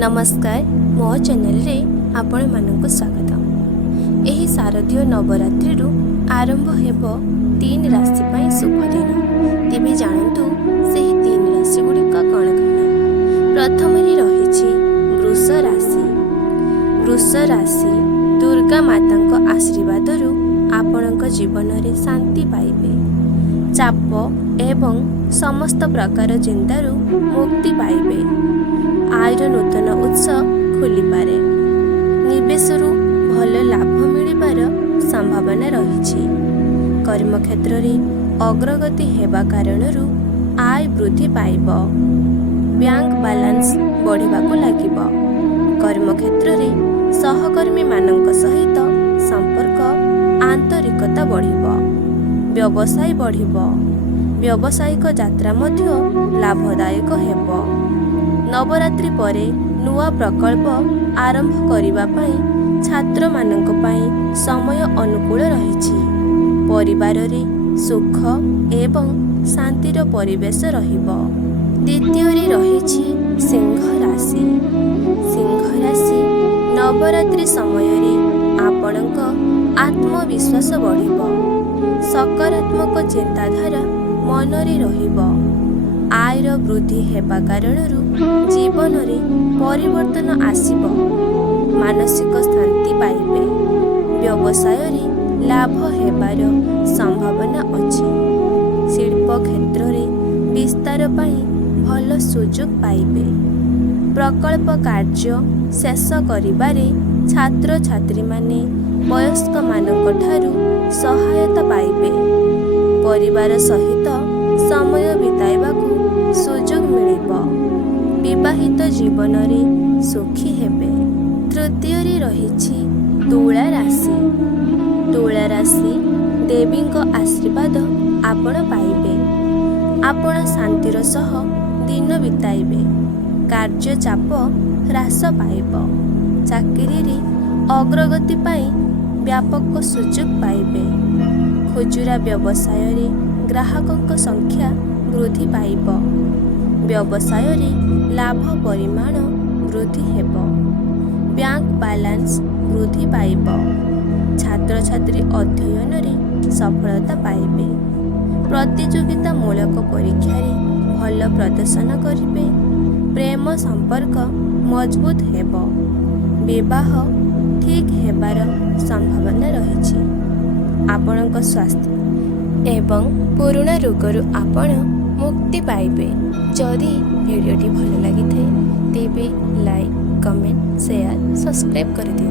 नमस्कार मो चैनल रे आपण मानक स्वागत। एही शारदीय नवरात्रि आरंभ हेब 3 राशि पाई शुभ दिन। तेबे जानतु सेही 3 राशि गुड़िक कौन कौन। प्रथम रही वृष राशि। वृष राशि दुर्गा माता आशीर्वाद आपणक जीवन में शांति पाइबे। चाप एवं समस्त प्रकार चिंतारू मुक्ति पाइबे। आयर नूतन उत्स खोली पारे। निवेशरू भल लाभ मिलिबार संभावना रही। कर्म क्षेत्र में अग्रगति हेबा कारणरू आय वृद्धि पाइब। बैंक बैलेंस बढ़िबाकु लागिब। कर्म क्षेत्र में सहकर्मी मानक सहित संपर्क आंतरिकता बढ़िब। व्यवसाय बढ़िब। व्यावसायिक यात्रा मध्य लाभदायक हेब। नवरात्रि परे नुआ प्रकल्प आरंभ करिबा पई छात्र मानक पई समय अनुकूल रहिछि। परिवार रे सुख एवं शांतिर परिवेश रहिब। द्वितीय रे रहिछि सिंह राशि। सिंह राशि नवरात्रि समय रे आपणक आत्मविश्वास बढ़िब। सकारात्मक चिंताधारा मन रे रहिब। आयर वृद्धि हेबा कारणरू जीवन में परिवर्तन आसिब। मानसिक शांति पाइबे। व्यवसाय रे लाभ हेबार संभावना अछि। शिल्प क्षेत्र में विस्तार पाई भल सुजोग पाइबे। प्रकल्प कार्य शेष करिबारे छात्र छात्री माने वयस्क मानक ठारू सहायता पाइबे। परिवार सहित समय बिताइबाकू सुजोग मिलिब। विवाहित जीवन रे सुखी हेबे। तृतीय रे रहिछि तुला राशि। तुला राशि देवी आशीर्वाद आपण पाइबे। आपण शांतिर सह दिन बिताइबे। कार्य चाप ह्रास पाइब। चाकरी रे अग्रगति पाई व्यापक सुजोग पाइबे। खुचुरा व्यवसाय रे ग्राहकक संख्या वृद्धि पाइब। व्यवसाय रे लाभ परिमाण वृद्धि हेब। बैंक बैलेंस वृद्धि पाइब। छात्र छात्री अध्ययन रे सफलता पाइबे। प्रतियोगिता मूलक परीक्षा रे भल प्रदर्शन करिबे। प्रेम संपर्क मजबूत हेब। विवाह ठीक हेबार संभावना रहिछि। आपणक स्वास्थ्य एवं पुराणा रोगरू आपण मुक्ति पाइबे। जदि वीडियोटी भल लगी तेबे लाइक कमेंट शेयर सब्सक्राइब कर दियो।